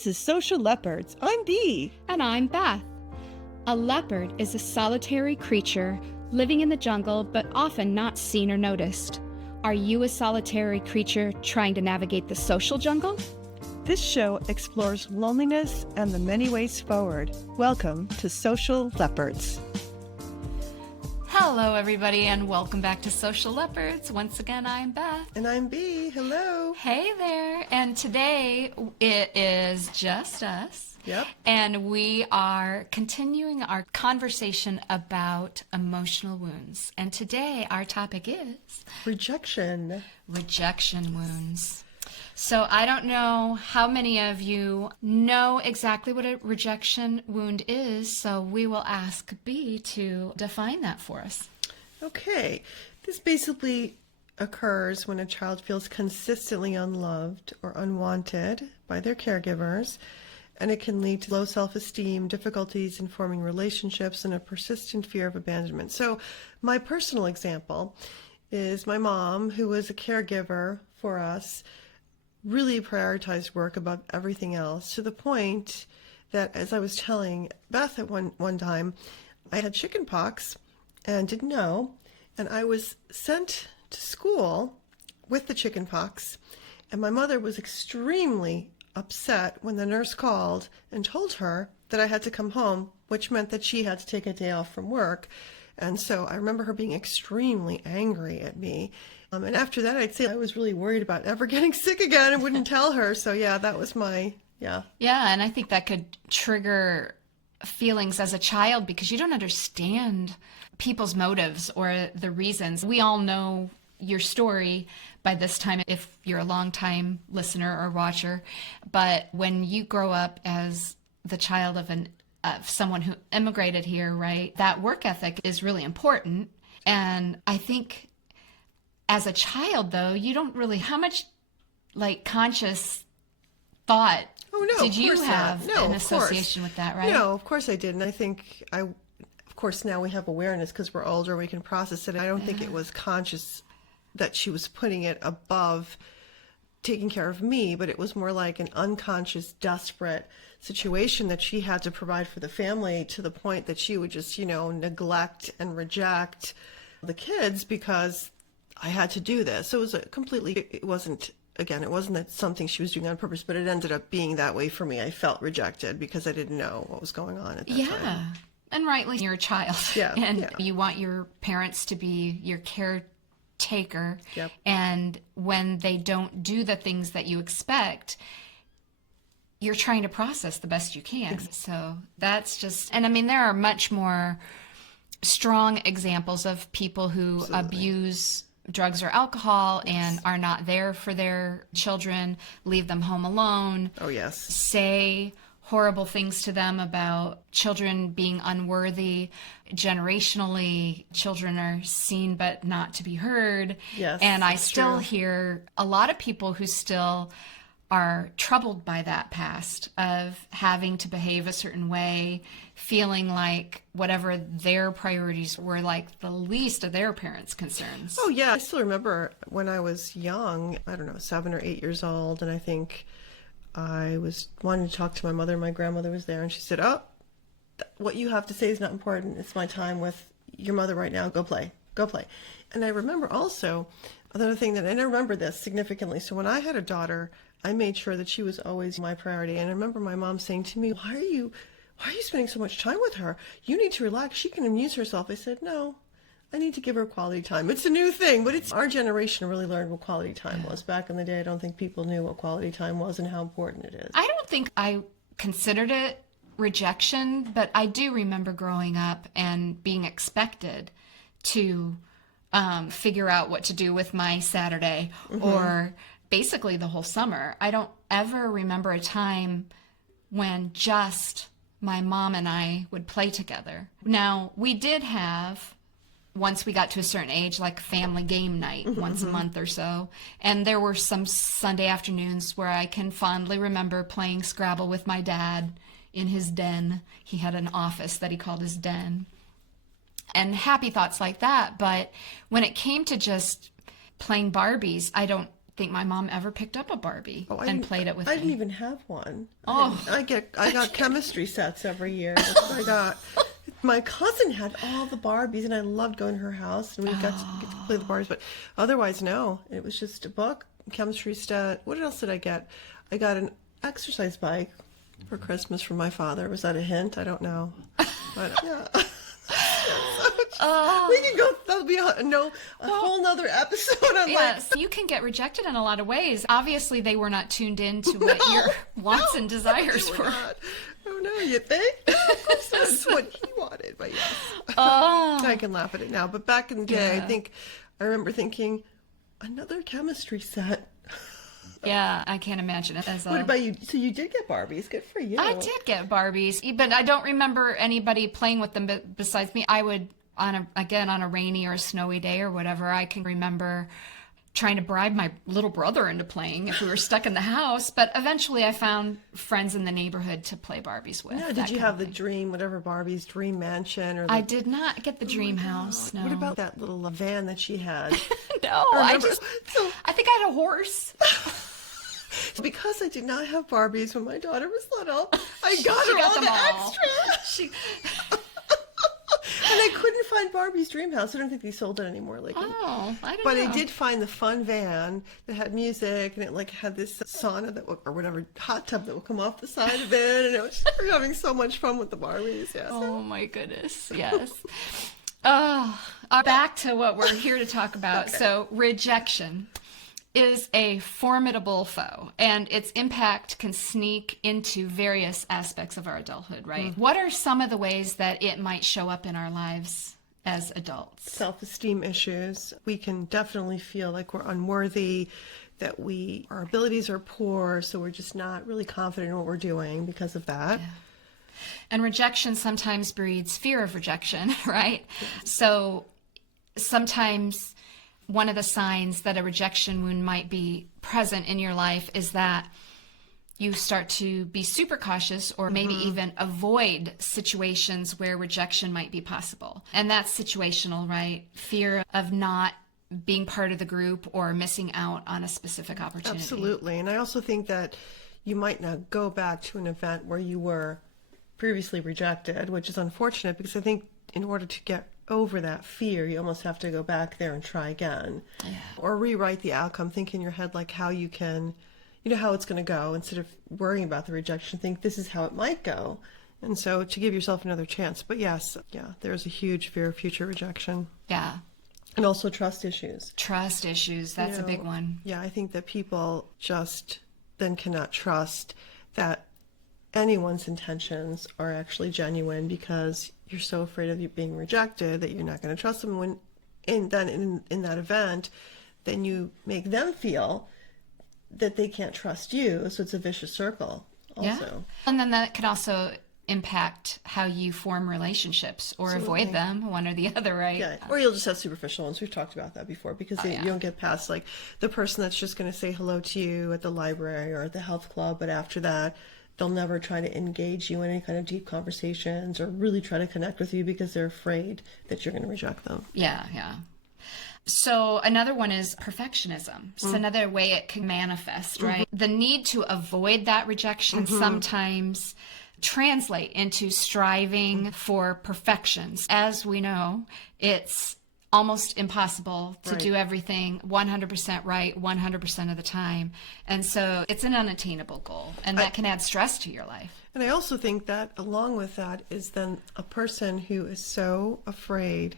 This is Social Leopards. I'm Bea. And I'm Beth. A leopard is a solitary creature living in the jungle but often not seen or noticed. Are you a solitary creature trying to navigate the social jungle? This show explores loneliness and the many ways forward. Welcome to Social Leopards. Hello, everybody, and welcome back to Social Leopards. Once again, I'm Beth. And I'm Bea. Hello. Hey there. And today it is just us. Yep. And we are continuing our conversation about emotional wounds. And today our topic is Rejection. Rejection wounds. So I don't know how many of you know exactly what a rejection wound is, so we will ask Bea to define that for us. Okay. This basically occurs when a child feels consistently unloved or unwanted by their caregivers, and it can lead to low self-esteem, difficulties in forming relationships, and a persistent fear of abandonment. So my personal example is my mom, who was a caregiver for us, really prioritized work above everything else, to the point that, as I was telling Beth at one time, I had chicken pox and didn't know, and I was sent to school with the chicken pox, and my mother was extremely upset when the nurse called and told her that I had to come home, which meant that she had to take a day off from work. And so I remember her being extremely angry at me. And after that, I'd say I was really worried about ever getting sick again and wouldn't tell her. So yeah, that was my. Yeah, and I think that could trigger feelings as a child because you don't understand people's motives or the reasons. We all know your story by this time if you're a longtime listener or watcher. But when you grow up as the child of someone who immigrated here, right, that work ethic is really important. And I think as a child, though, you don't really, how much conscious thought did you have in association with that, right? No, of course I did. And I think of course now we have awareness because we're older, we can process it. I don't think it was conscious that she was putting it above taking care of me, but it was more like an unconscious, desperate situation that she had to provide for the family, to the point that she would just, neglect and reject the kids because I had to do this. So it was it wasn't that something she was doing on purpose, but it ended up being that way for me. I felt rejected because I didn't know what was going on at that time. Yeah, and rightly, you're a child. Yeah, and you want your parents to be your caretaker. Yep. And when they don't do the things that you expect, you're trying to process the best you can. So that's just, and I mean, there are much more strong examples of people who abuse drugs or alcohol and are not there for their children, leave them home alone. Oh, yes. Say horrible things to them about children being unworthy. Generationally, children are seen but not to be heard. Yes, and I still true. hear a lot of people who still are troubled by that past of having to behave a certain way, feeling like whatever their priorities were like the least of their parents' concerns. Oh, yeah. I still remember when I was young, I don't know, 7 or 8 years old, and I think I was wanting to talk to my mother, and my grandmother was there, and she said, "Oh, what you have to say is not important. It's my time with your mother right now. Go play. Go play." And I remember also another thing and I remember this significantly. So when I had a daughter, I made sure that she was always my priority. And I remember my mom saying to me, why are you spending so much time with her? You need to relax. She can amuse herself. I said, no, I need to give her quality time. It's a new thing, but our generation really learned what quality time was. Back in the day, I don't think people knew what quality time was and how important it is. I don't think I considered it rejection, but I do remember growing up and being expected to figure out what to do with my Saturday or basically the whole summer. I don't ever remember a time when just my mom and I would play together. Now, we did have, once we got to a certain age, like family game night once a month or so. And there were some Sunday afternoons where I can fondly remember playing Scrabble with my dad in his den. He had an office that he called his den. And happy thoughts like that. But when it came to just playing Barbies, I don't think my mom ever picked up a Barbie and played it with I me. didn't even have one. Oh. I got chemistry sets every year. That's what I got. My cousin had all the Barbies, and I loved going to her house, and we got to play the Barbies. But otherwise, no. It was just a book, chemistry set. What else did I get? I got an exercise bike for Christmas from my father. Was that a hint? I don't know. But yeah. We can go. That'll be a whole nother episode on Yes, you can get rejected in a lot of ways. Obviously, they were not tuned in to what your wants and desires were. Not. Oh no, you think? Of course, that's what he wanted. But yes, Oh, I can laugh at it now. But back in the day, I remember thinking, another chemistry set. yeah, I can't imagine it. What about you? So you did get Barbies. Good for you. I did get Barbies, but I don't remember anybody playing with them besides me. I would, on a rainy or a snowy day or whatever, I can remember trying to bribe my little brother into playing if we were stuck in the house. But eventually I found friends in the neighborhood to play Barbies with. Yeah, did you have the dream, whatever Barbie's dream mansion? Or I did not get the dream house, no. What about that little van that she had? No, I think I had a horse. Because I did not have Barbies when my daughter was little, I got her all the extra. And I couldn't find Barbie's dream house. I don't think they sold it anymore. Like, I don't know. But I did find the fun van that had music, and it had this sauna or whatever hot tub that would come off the side of it, and it was we were having so much fun with the Barbies. Yes. Oh my goodness, yes. Back to what we're here to talk about. Okay. So rejection is a formidable foe, and its impact can sneak into various aspects of our adulthood, right? Mm-hmm. What are some of the ways that it might show up in our lives as adults? Self-esteem issues. We can definitely feel like we're unworthy, that our abilities are poor, so we're just not really confident in what we're doing because of that. Yeah. And rejection sometimes breeds fear of rejection, right? Yes. So sometimes one of the signs that a rejection wound might be present in your life is that you start to be super cautious or maybe even avoid situations where rejection might be possible. And that's situational, right? Fear of not being part of the group or missing out on a specific opportunity. Absolutely. And I also think that you might not go back to an event where you were previously rejected, which is unfortunate because I think in order to get over that fear, you almost have to go back there and try again. Yeah. Or rewrite the outcome, think in your head like how you can, how it's going to go instead of worrying about the rejection, think this is how it might go. And so to give yourself another chance. But yes, there's a huge fear of future rejection. Yeah. And also trust issues. Trust issues, that's a big one. Yeah, I think that people just then cannot trust that anyone's intentions are actually genuine because you're so afraid of you being rejected that you're not going to trust them. When in that event, then you make them feel that they can't trust you. So it's a vicious circle also. Yeah. And then that can also impact how you form relationships or Absolutely. Avoid them, one or the other, right? Yeah. Or you'll just have superficial ones. We've talked about that before because you don't get past like the person that's just going to say hello to you at the library or at the health club, but after that, they'll never try to engage you in any kind of deep conversations or really try to connect with you because they're afraid that you're going to reject them. Yeah. So another one is perfectionism. It's another way it can manifest, right? The need to avoid that rejection sometimes translate into striving for perfections. As we know, it's almost impossible to do everything 100% right 100% of the time. And so it's an unattainable goal, and that can add stress to your life. And I also think that along with that is then a person who is so afraid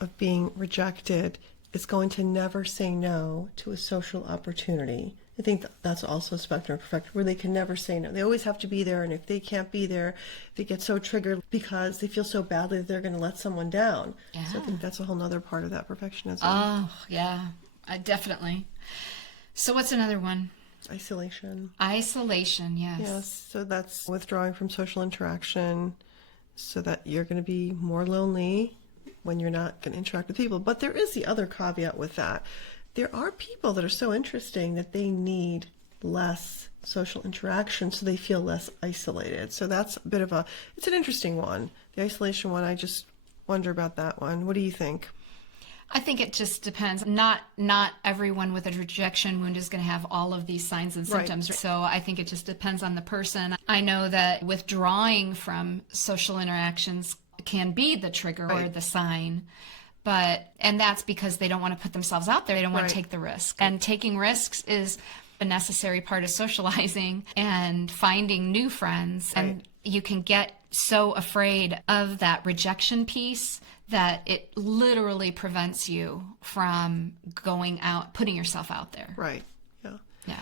of being rejected is going to never say no to a social opportunity. I think that's also a spectrum of perfection where they can never say no. They always have to be there, and if they can't be there, they get so triggered because they feel so badly that they're going to let someone down. Yeah. So I think that's a whole other part of that perfectionism. Oh, yeah, definitely. So what's another one? Isolation. Isolation, yes. Yes, so that's withdrawing from social interaction so that you're going to be more lonely when you're not going to interact with people. But there is the other caveat with that. There are people that are so interesting that they need less social interaction so they feel less isolated. So that's a bit of it's an interesting one. The isolation one, I just wonder about that one. What do you think? I think it just depends. Not everyone with a rejection wound is going to have all of these signs and symptoms. Right. So I think it just depends on the person. I know that withdrawing from social interactions can be the trigger right. or the sign. And that's because they don't want to put themselves out there. They don't want right. to take the risk. And taking risks is a necessary part of socializing and finding new friends. Right. And you can get so afraid of that rejection piece that it literally prevents you from going out, putting yourself out there. Right. Yeah. Yeah.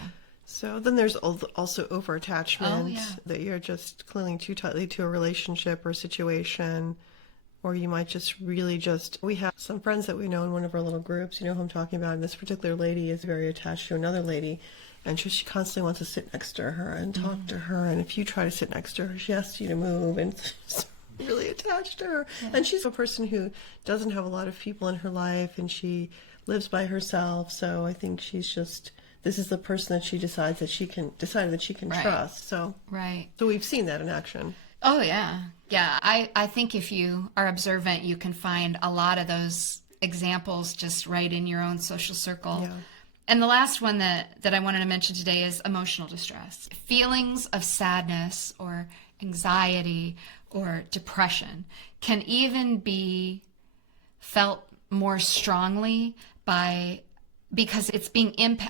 So then there's also over-attachment, yeah. that you're just clinging too tightly to a relationship or situation. Or you might just really we have some friends that we know in one of our little groups, you know who I'm talking about, and this particular lady is very attached to another lady, and she constantly wants to sit next to her and talk to her, and if you try to sit next to her, she asks you to move, and she's really attached to her. Yeah. And she's a person who doesn't have a lot of people in her life, and she lives by herself, so I think this is the person that she decided that she can right. trust. So, right. So we've seen that in action. Oh, yeah. Yeah, I think if you are observant, you can find a lot of those examples just right in your own social circle. Yeah. And the last one that I wanted to mention today is emotional distress. Feelings of sadness or anxiety or depression can even be felt more strongly because it's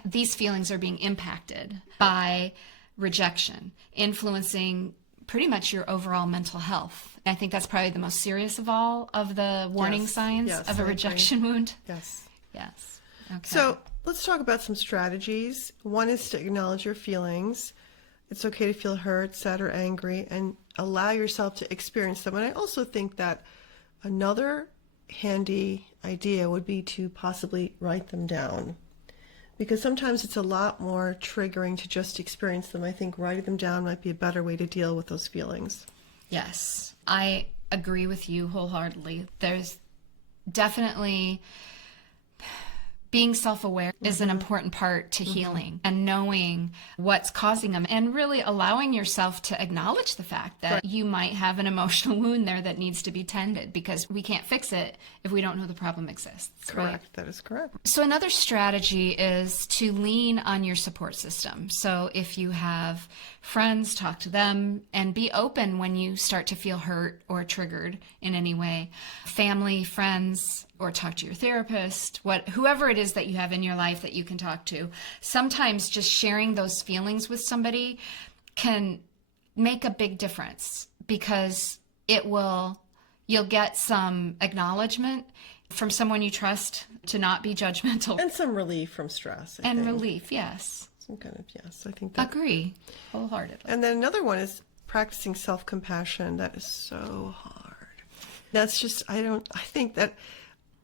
these feelings are being impacted by rejection, influencing pretty much your overall mental health. I think that's probably the most serious of all of the warning signs of a rejection wound. Yes. Yes. Okay. So let's talk about some strategies. One is to acknowledge your feelings. It's okay to feel hurt, sad, or angry, and allow yourself to experience them. And I also think that another handy idea would be to possibly write them down, because sometimes it's a lot more triggering to just experience them. I think writing them down might be a better way to deal with those feelings. Yes, I agree with you wholeheartedly. There's definitely being self-aware is an important part to healing and knowing what's causing them and really allowing yourself to acknowledge the fact that you might have an emotional wound there that needs to be tended, because we can't fix it if we don't know the problem exists. Correct. Right? That is correct. So another strategy is to lean on your support system. So if you have friends, talk to them and be open when you start to feel hurt or triggered in any way. Family, friends, or talk to your therapist, whoever it is that you have in your life that you can talk to. Sometimes just sharing those feelings with somebody can make a big difference, because you'll get some acknowledgement from someone you trust to not be judgmental. And some relief from stress. I think. Relief, yes. Some kind of, yes, I think that. Agree, wholeheartedly. And then another one is practicing self-compassion. That is so hard. That's just, I think that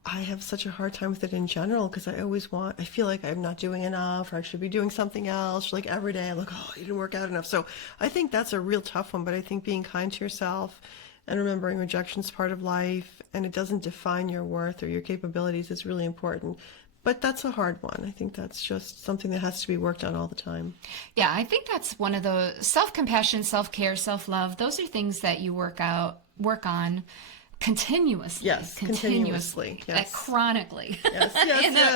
I have such a hard time with it in general, because I feel like I'm not doing enough, or I should be doing something else. Like every day I'm like, oh, you didn't work out enough. So I think that's a real tough one, but I think being kind to yourself and remembering rejection is part of life, and it doesn't define your worth or your capabilities, is really important. But that's a hard one. I think that's just something that has to be worked on all the time. Yeah, I think that's one of the self-compassion, self-care, self-love. Those are things that you work on continuously. Yes, continuously. Yes. Chronically. Yes,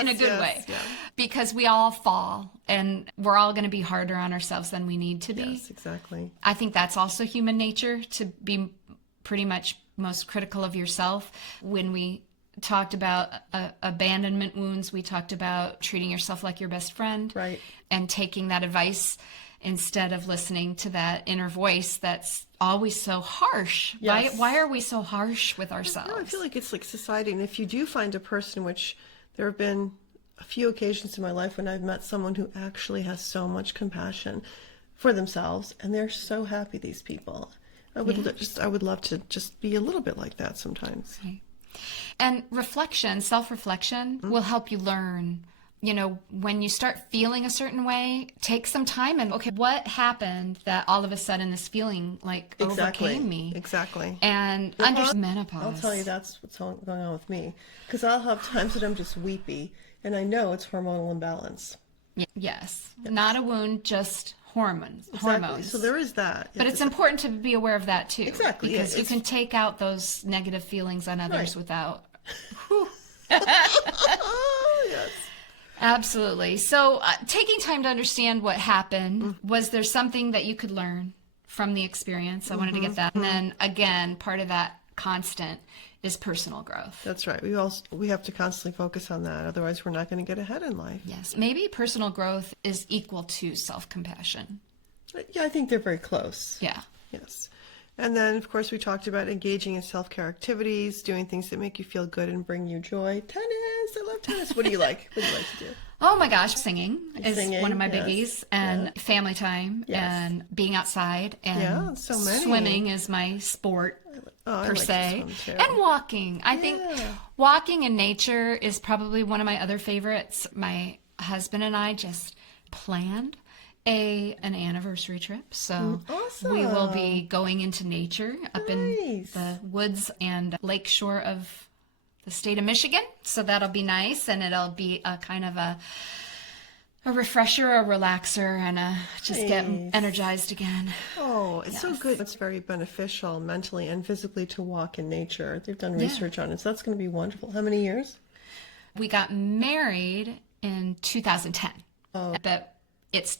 in a good way. Yeah. Because we all fall, and we're all going to be harder on ourselves than we need to be. Yes, exactly. I think that's also human nature, to be pretty much most critical of yourself. When we talked about abandonment wounds, we talked about treating yourself like your best friend. Right. And taking that advice instead of listening to that inner voice that's always so harsh. Yes. Why are we so harsh with ourselves? I feel like it's like society. And if you do find a person, which there have been a few occasions in my life when I've met someone who actually has so much compassion for themselves, and they're so happy, these people. I would love to just be a little bit like that sometimes. Right. And self-reflection will help you learn. You know, when you start feeling a certain way, take some time and, okay, what happened that all of a sudden this feeling overcame me? Exactly. And understand menopause. I'll tell you, that's what's going on with me. Because I'll have times that I'm just weepy, and I know it's hormonal imbalance. Yes. Not a wound, just hormones. So there is that. But it's important to be aware of that too. Exactly. Because you can take out those negative feelings on others without... Yes. Absolutely. So taking time to understand what happened, was there something that you could learn from the experience? I wanted to get that. And then again, part of that constant is personal growth. That's right. We have to constantly focus on that. Otherwise, we're not going to get ahead in life. Yes. Maybe personal growth is equal to self-compassion. Yeah, I think they're very close. Yeah. Yes. And then, of course, we talked about engaging in self-care activities, doing things that make you feel good and bring you joy. Tennis. I love tennis. What do you like? What do you like to do? Oh my gosh, singing is one of my yes. biggies, and family time, Yes. and being outside, and Yeah, so many. swimming is my sport I per like to se, swim, too. and walking. I think walking in nature is probably one of my other favorites. My husband and I just planned an anniversary trip, so Awesome. we will be going into nature up in Nice. the woods and lakeshore of the state of Michigan. So that'll be nice, and it'll be a kind of a refresher, a relaxer, and just get Nice. energized again. Oh, it's so good. It's very beneficial mentally and physically to walk in nature. They've done research on it, so that's going to be wonderful. How many years? We got married in 2010, but it's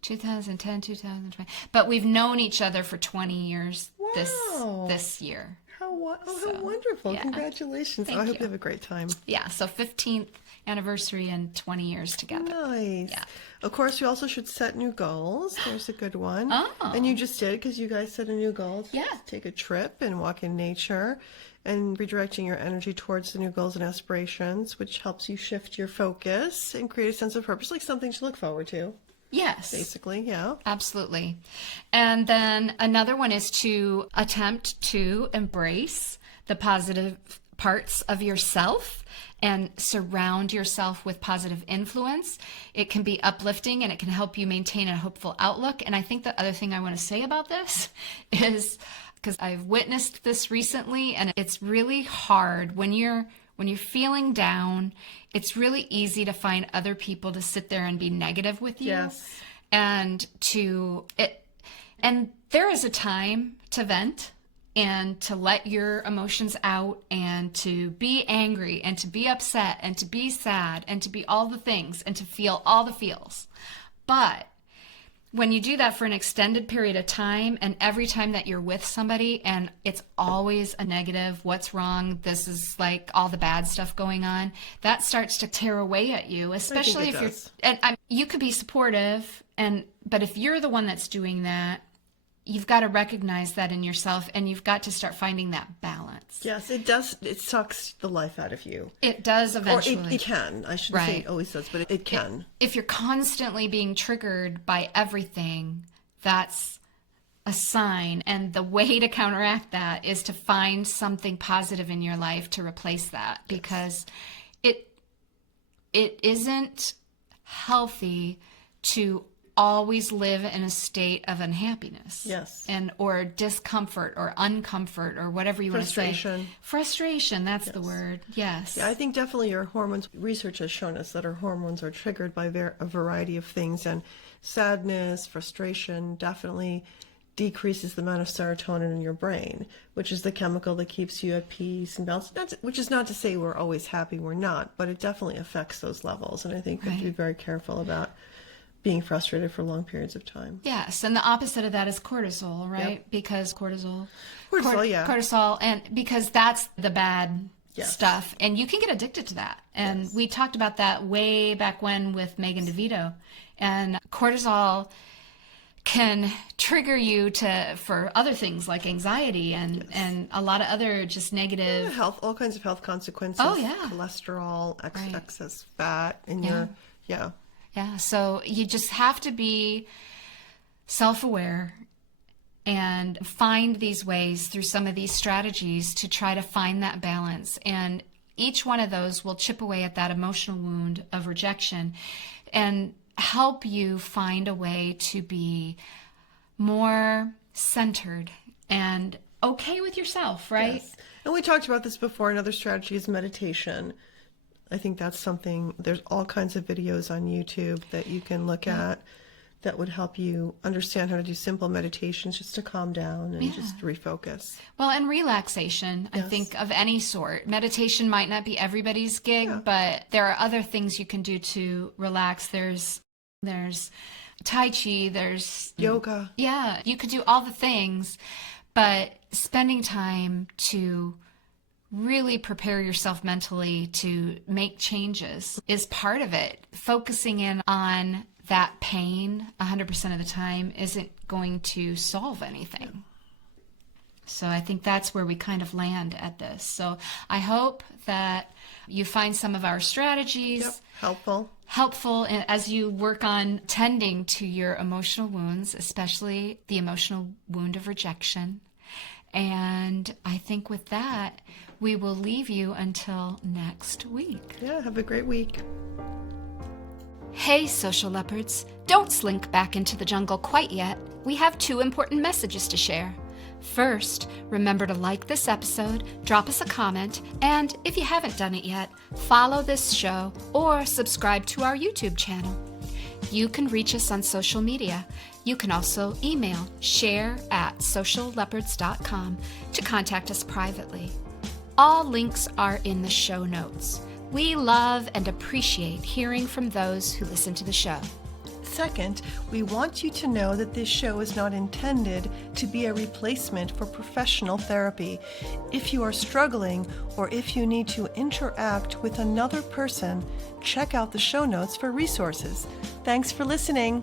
2010, 2020. But we've known each other for 20 years Wow. this year. How wonderful. yeah. Congratulations. Thank I hope you. you have a great time. Yeah, so 15th anniversary and 20 years together. Nice. Yeah. Of course, we also should set new goals. There's a good one. Oh. And you just did, because you guys set a new goal to Yeah. take a trip and walk in nature, and redirecting your energy towards the new goals and aspirations, which helps you shift your focus and create a sense of purpose, like something to look forward to, Yes. basically. Yeah. Absolutely. And then another one is to attempt to embrace the positive parts of yourself and surround yourself with positive influence. It can be uplifting, and it can help you maintain a hopeful outlook. And I think the other thing I want to say about this is, because I've witnessed this recently, and it's really hard when you're feeling down. It's really easy to find other people to sit there and be negative with you. Yes. And there is a time to vent and to let your emotions out, and to be angry, and to be upset, and to be sad, and to be all the things, and to feel all the feels. But when you do that for an extended period of time, and every time that you're with somebody and it's always a negative, what's wrong, this is like all the bad stuff going on, that starts to tear away at you, especially if does. you could be supportive, but if you're the one that's doing that, you've got to recognize that in yourself, and you've got to start finding that balance. Yes, it does. It sucks the life out of you. It does eventually. Or it can. I shouldn't say it always does, but it can. If you're constantly being triggered by everything, that's a sign. And the way to counteract that is to find something positive in your life to replace that, because it isn't healthy to always live in a state of unhappiness. Yes. Or discomfort or uncomfort or whatever you want to say. Frustration, that's the word. Yes. Yeah, I think definitely your hormones, research has shown us that our hormones are triggered by a variety of things, and sadness, frustration definitely decreases the amount of serotonin in your brain, which is the chemical that keeps you at peace and balance. Which is not to say we're always happy, we're not, but it definitely affects those levels, and I think we have to be very careful about being frustrated for long periods of time. Yes, and the opposite of that is cortisol, right? Yep. Because cortisol, and because that's the bad stuff, and you can get addicted to that. And we talked about that way back when with Megan DeVito, and cortisol can trigger you for other things like anxiety and a lot of other just negative all kinds of health consequences. Oh yeah, cholesterol, excess fat in your Yeah, so you just have to be self-aware and find these ways through some of these strategies to try to find that balance. And each one of those will chip away at that emotional wound of rejection and help you find a way to be more centered and okay with yourself, right? Yes. And we talked about this before. Another strategy is meditation. I think that's something, there's all kinds of videos on YouTube that you can look at that would help you understand how to do simple meditations just to calm down and just refocus. Well, and relaxation, I think, of any sort. Meditation might not be everybody's gig, but there are other things you can do to relax. There's Tai Chi, there's Yoga. Yeah, you could do all the things, but spending time to really prepare yourself mentally to make changes is part of it. Focusing in on that pain 100% of the time isn't going to solve anything. So I think that's where we kind of land at this. So I hope that you find some of our strategies helpful as you work on tending to your emotional wounds, especially the emotional wound of rejection. And I think with that, we will leave you until next week. Yeah, have a great week. Hey, Social Leopards, don't slink back into the jungle quite yet. We have 2 important messages to share. First, remember to like this episode, drop us a comment, and if you haven't done it yet, follow this show or subscribe to our YouTube channel. You can reach us on social media. You can also email share@socialleopards.com to contact us privately. All links are in the show notes. We love and appreciate hearing from those who listen to the show. Second, we want you to know that this show is not intended to be a replacement for professional therapy. If you are struggling or if you need to interact with another person, check out the show notes for resources. Thanks for listening.